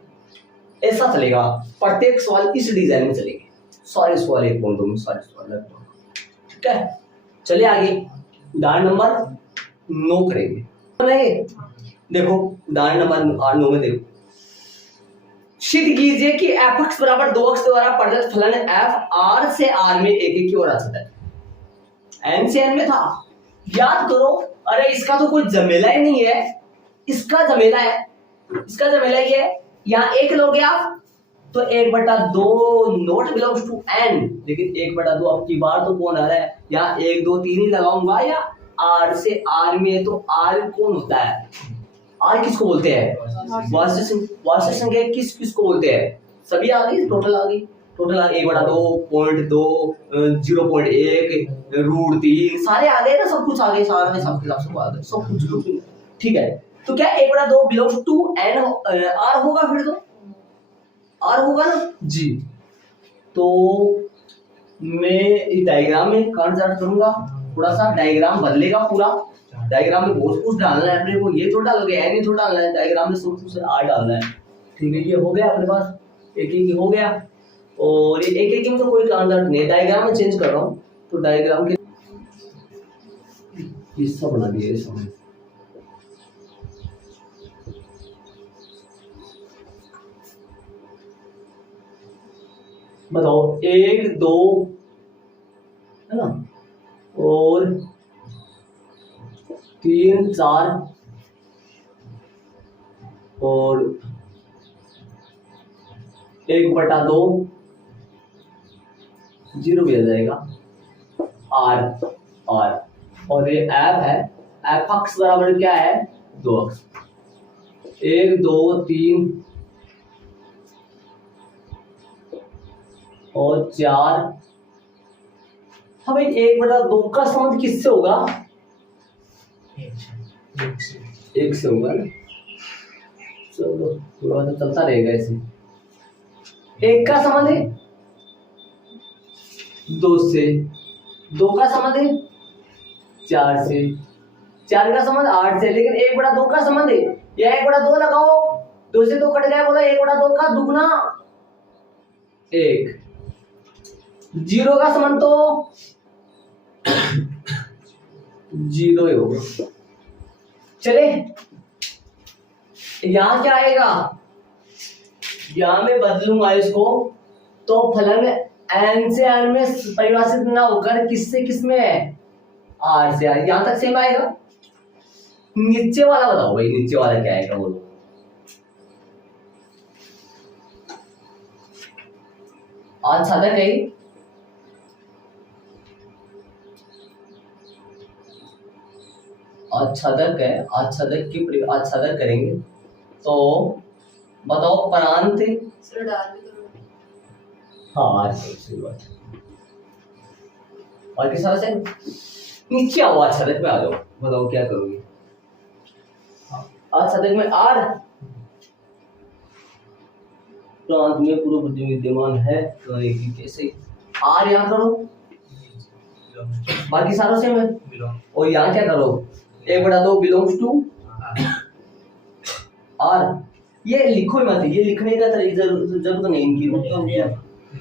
ऐसा चलेगा, प्रत्येक सवाल इस डिजाइन में चलेंगे, सारे सवाल एक पॉइंट में, सारे सवाल लगभग, ठीक है। चलिए आगे उदाहरण नंबर 9 करेंगे। देखो उदाहरण नंबर 9 में देखो, सिद्ध कीजिए कि f(x) बराबर 2x द्वारा प्रदत्त फलन f r से r में एक की ओर आता है, n से n में था, याद करो, अरे इसका तो कोई झमेला ही नहीं है, इसका झमेला ये है, यहाँ 1 लोगे आप तो 1/2 नॉट बिलोंग्स टू n, लेकिन 1/2 अब की बार तो कौन आ रहा है, यहाँ 1 2 3 ही लगाऊंगा, या r से r में, तो r कौन होता है, r किसको बोलते हैं, वास्तविक संख्या किसको बोलते हैं, सभी आ गई, टोटल आ गई, 1/2 0.2 0.1 √3 सारे आ गए ना, सब कुछ आ गए, सारा में सब खिलाफ सब आ गए, सब कुछ, ठीक है। तो क्या 1/2 बिलोंग्स टू n r होगा, फिर तो r होगा ना जी। तो मैं इस डायग्राम में कंसर्ट करूंगा, थोड़ा सा डायग्राम बदलेगा, पूरा डायग्राम में बहुत कुछ डालना है अपने को, ये थोड़ा डालोगे n ही थोड़ा डालना है, डायग्राम में सब कुछ r डालना है, ठीक है। ये हो गया अपने पास, एक हो गया, और ये एक में तो कोई कंसर्ट नहीं, डायग्राम में चेंज कर रहा हूँ, तो डायग्राम के हिस्सा बना दिया इसमें, बताओ 1 2 है ना, और 3 4 और 1/2 0 भी आ जाएगा, r और ये f है, f(x) बराबर क्या है, 2x, 1 2 3 और 4, हाँ भाई 1/2 का संबंध किससे होगा, एक से होगा ना, चलो थोड़ा सा चलता रहेगा ऐसे, 1 का संबंध है 2 से, 2 का संबंध है 4 से, 4 का संबंध 8 से, लेकिन 1/2 का संबंध है, या 1/2 लगाओ, 2 से 2 कट गया, बोला 1/2 का दुगना 1, 0 का संबंध तो 0 ही होगा। चले यहां क्या आएगा, यहां मैं बदलूंगा इसको, तो फलन n से n में परिभाषित ना होकर किससे किस में है, r से r, यहां तक सेम आएगा। नीचे वाला बताओ भाई, नीचे वाला क्या आएगा बोलो, अच्छा था कहीं, आच्छादक है, आच्छादक की आच्छादक करेंगे तो बताओ प्रांत। सर डाल भी करो। हाँ सही बात है। और किस तरह से नीचे आओ, आच्छादक में आ जाओ, बताओ क्या करोगे। आच्छादक में आर, प्रांत में पूर्व प्रतिबिंब विद्यमान है तो एक ही कैसे आर यहाँ करो, बाकी सारों से में, और यहाँ क्या करो 1/2 बिलोंग्स टू आर। ये लिखो मत, ये लिखने का जरूरत नहीं इनकी,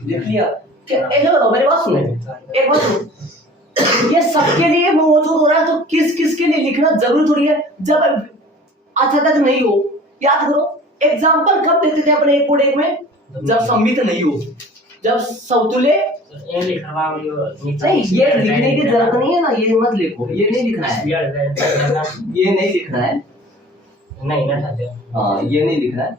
लिख लिया क्या। एक बार मेरी बात सुने, एक बात सुनो, ये सबके लिए मौजूद हो रहा है तो किस किस के लिए लिखना जरूरी थोड़ी है। जब अच्छा तक नहीं हो, याद करो एग्जाम्पल कब देते थे अपने एक कोड एक में, जब सम्मित नहीं हो, जब सौतुल्य ये लिखवा नहीं, ये लिखने की जरूरत नहीं है ना, ये मत लिखो, ये नहीं लिखना है, ये नहीं लिखना है, नहीं ना चाहते। हाँ ये नहीं लिखना है,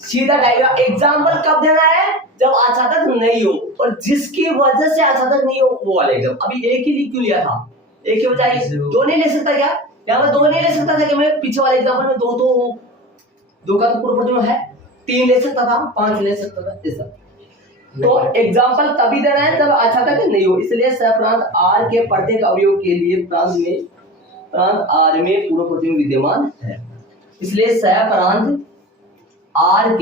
सीधा कहेगा एग्जाम्पल कब देना है जब आच्छादक नहीं हो, और जिसकी वजह से आच्छादक नहीं हो वो वाले एग्जाम। अभी एक ही क्यों लिया था, एक के बजाय दो नहीं ले सकता क्या, यहाँ पर दो नहीं ले सकता था कि मैं पीछे वाले एग्जाम्पल में दो का तो पूर्व प्रतिबिंब है, 3 ले सकता था, 5 ले सकता था ऐसा। तो एग्जाम्पल तभी देना है जब आच्छादक नहीं हो, इसलिए सप्रांत आर के प्रत्येक अवयव के लिए प्रांत आर में पूर्व प्रतिबिंब विद्यमान है। इसलिए सप्रांत आर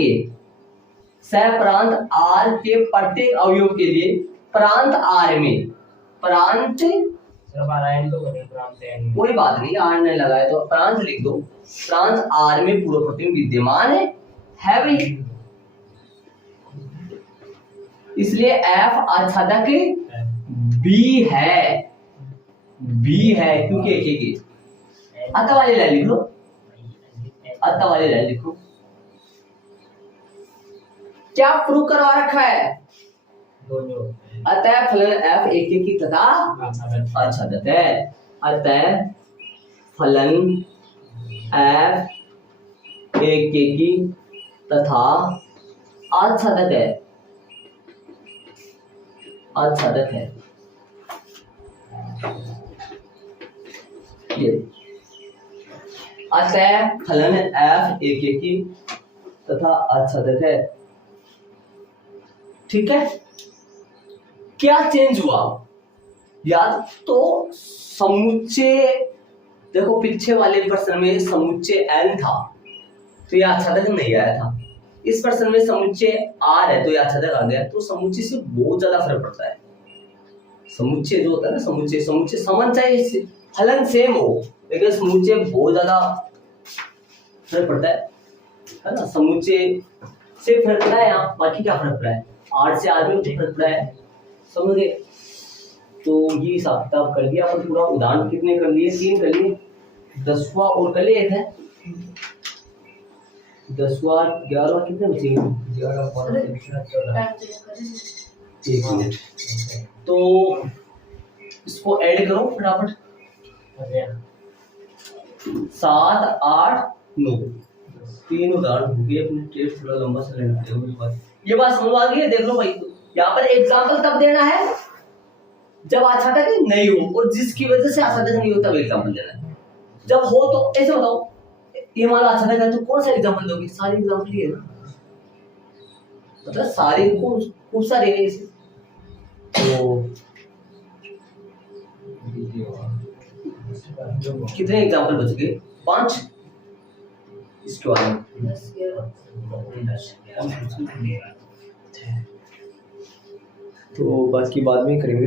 के प्रत्येक अवयव के लिए प्रांत आर में, प्रांत कोई बात नहीं, आर नहीं लगाए तो प्रांत लिख दो, प्रांत आर में पूर्व प्रतिबिंब विद्यमान है भाई। इसलिए एफ आच्छादक बी है, क्योंकि एक अतः वाली लाइन लिख लो, अतः वाली लाइन लिखो। क्या प्रूव करवा रखा है, अतः फलन एफ एक की तथा आच्छादक है, अतः फलन एफ एक की तथा आच्छादक है, आच्छादक है। ये अतः फलन एफ एक की तथा आच्छादक है, ठीक है। क्या चेंज हुआ, याद तो समुच्चय देखो, पीछे वाले प्रश्न में समुच्चय n था तो यह आच्छादक नहीं आया था, इस प्रश्न में समुच्चय r है तो यह आच्छादक आ गया। तो समुच्चय से बहुत ज्यादा फर्क पड़ता है, समुच्चय जो होता है ना, समुच्चय समान चाहे फलन सेम हो, लेकिन समुच्चय बहुत ज्यादा फर्क पड़ता है ना। समुच्चय से फर्क पड़ा है, यहाँ बाकी क्या फर्क पड़ा है, आर से आर में फर्क पड़ा है, समझ गए। तो ये हिसाब किताब कर दिया अपन, पूरा उदाहरण कितने कर लिए, 3 कर लिए, 10वां और कर लिए थे, 10वां 11वां कितने बचे, 1 मिनट। तो इसको ऐड करो फटाफट, 7 8 9 3 उदाहरण हो गए अपने, टेस्ट थोड़ा लंबा सा लेना पड़ेगा। ये बात समझ आ गई है, देख लो भाई, यहाँ पर एग्जाम्पल तब देना है जब आच्छादक नहीं हो, और जिसकी वजह से आच्छादक नहीं हो तब एग्जाम्पल देना है। जब हो तो ऐसे बताओ, ये हमारा आच्छादक है तो कौन सा एग्जाम्पल दोगे, सारे एग्जाम्पल ही है ना, मतलब सारे खूब सारे है इसे। तो कितने एग्जाम्पल बच गए, 5 इसके बाद तो बाकी बाद में करेंगे।